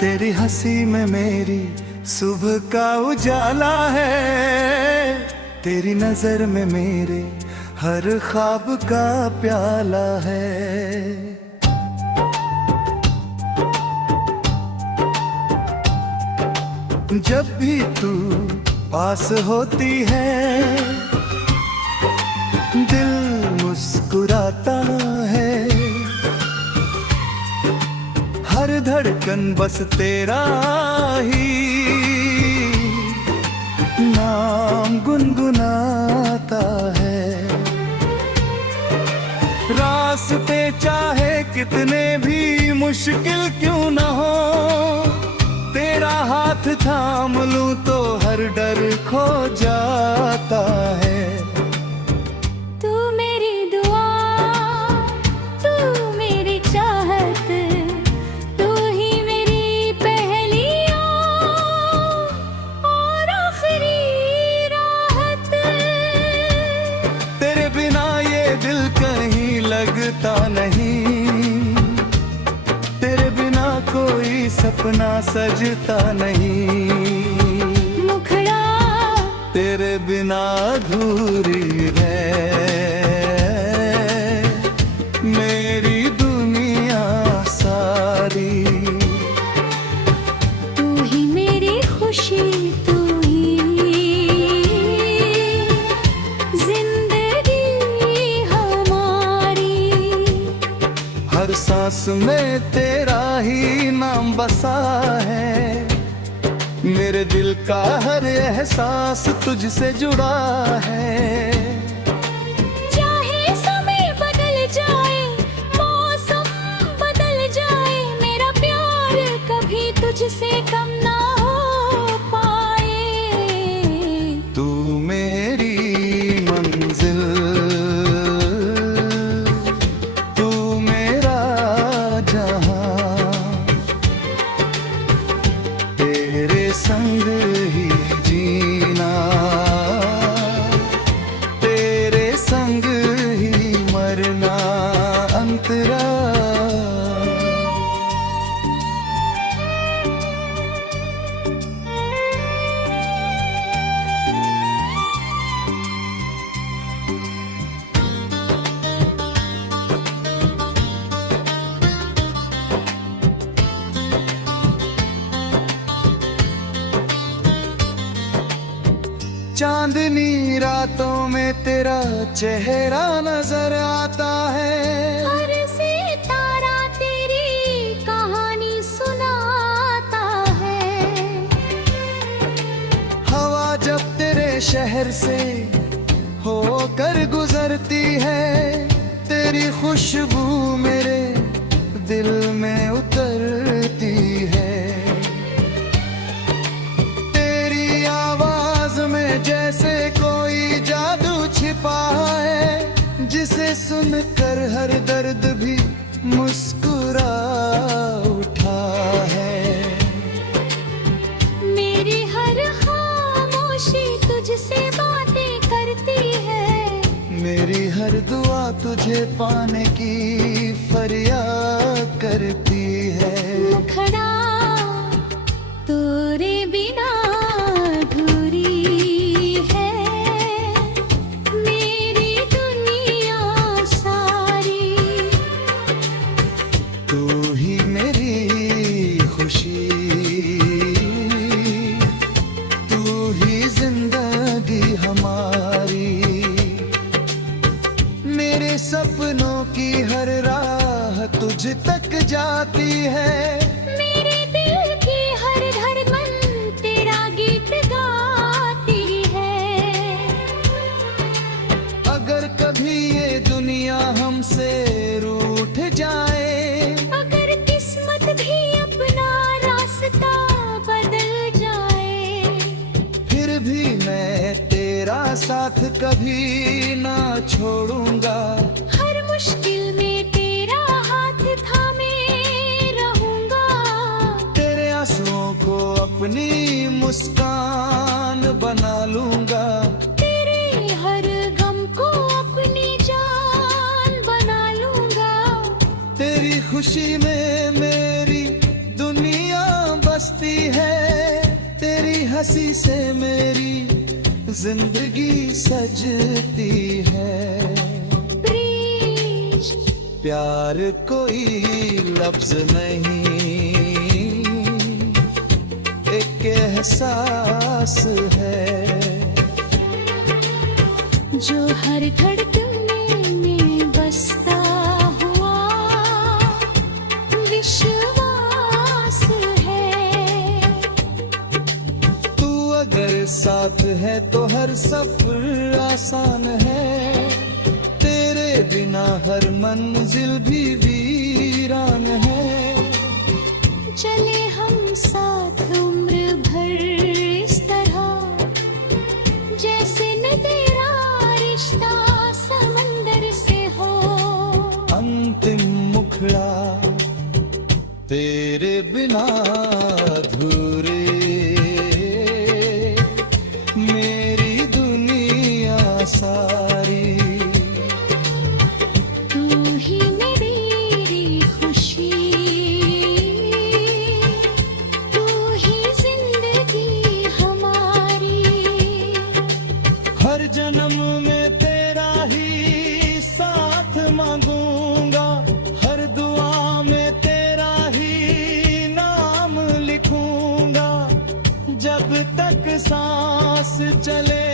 तेरी हंसी में मेरी सुबह का उजाला है, तेरी नजर में मेरे हर ख्वाब का प्याला है। जब भी तू पास होती है दिल मुस्कुराता है, हर धड़कन बस तेरा ही नाम गुनगुनाता है। रास्ते चाहे कितने भी मुश्किल क्यों न हो, तेरा हाथ थाम लूं तो हर डर खो जाता है। तू मेरी दुआ, तू मेरी चाहत, तू ही मेरी पहली और आखिरी राहत। तेरे बिना ये दिल कहीं लगता नहीं, तेरे बिना कोई सपना सजता नहीं। मुखड़ा तेरे बिना अधूरी है मेरी दुनिया सारी। तू ही मेरी खुशी, तू ही जिंदगी हमारी। हर सांस में तेरा ही नाम बसा है, मेरे दिल का हर एहसास तुझसे जुड़ा है। चाहे समय बदल जाए, मौसम बदल जाए, मेरा प्यार कभी तुझसे कम ना हो पाए। तू मेरी मंजिल, तू मेरा जहां, तेरे संग ही जीना, तेरे संग ही मरना अंतरा। चांदनी रातों में तेरा चेहरा नजर आता है, हर सितारा तेरी कहानी सुनाता है। हवा जब तेरे शहर से होकर गुजरती है, तेरी खुशबू मेरे दिल में उतरती है। तेरी आवाज में जैसे कोई जादू छिपा है, जिसे सुनकर हर दर्द भी मुस्कुरा उठा है। मेरी हर खामोशी तुझसे बातें करती है, मेरी हर दुआ तुझे पाने की फरियाद करती है। मुखड़ा तेरे बिना अधूरी है मेरी दुनिया सारी। तू ही मेरी खुशी, तू ही जिंदगी हमारी। मेरे सपनों की हर राह तुझ तक जाती है, मेरे दिल की हर धड़कन तेरा गीत गाती है। अगर कभी ये दुनिया हमसे रूठ जाए, अगर किस्मत भी अपना रास्ता बदल जाए, फिर भी मैं तेरा साथ कभी ना छोड़ूंगा। हर मुश्किल में तेरा हाथ थामे रहूंगा। तेरे आंसुओं को अपनी मुस्कान बना लूंगा, तेरे हर गम को अपनी जान बना लूंगा। तेरी खुशी में मेरी दुनिया हंसती है, तेरी हंसी से मेरी जिंदगी सजती है। ब्रिज प्यार कोई लफ्ज नहीं, एक एहसास है जो हर धड़कन में बसता हुआ विश्वास है। तू अगर साथ है तो हर सफर आसान है, तेरे बिना हर मंजिल भी वीरान है। चले हम साथ उम्र भर इस तरह, जैसे न तेरा रिश्ता समंदर से हो। अंतिम मुखड़ा तेरे बिना अधूरे, मेरी दुनिया सारी। तू ही मेरी खुशी, तू ही जिंदगी हमारी। हर जन्म में तेरा ही साथ मांगूंगा, हर दुआ में तेरा ही नाम लिखूंगा। जब तक सांस चले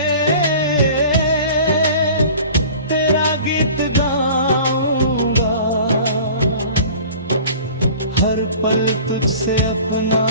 तेरा गीत गाऊंगा, हर पल तुझसे अपना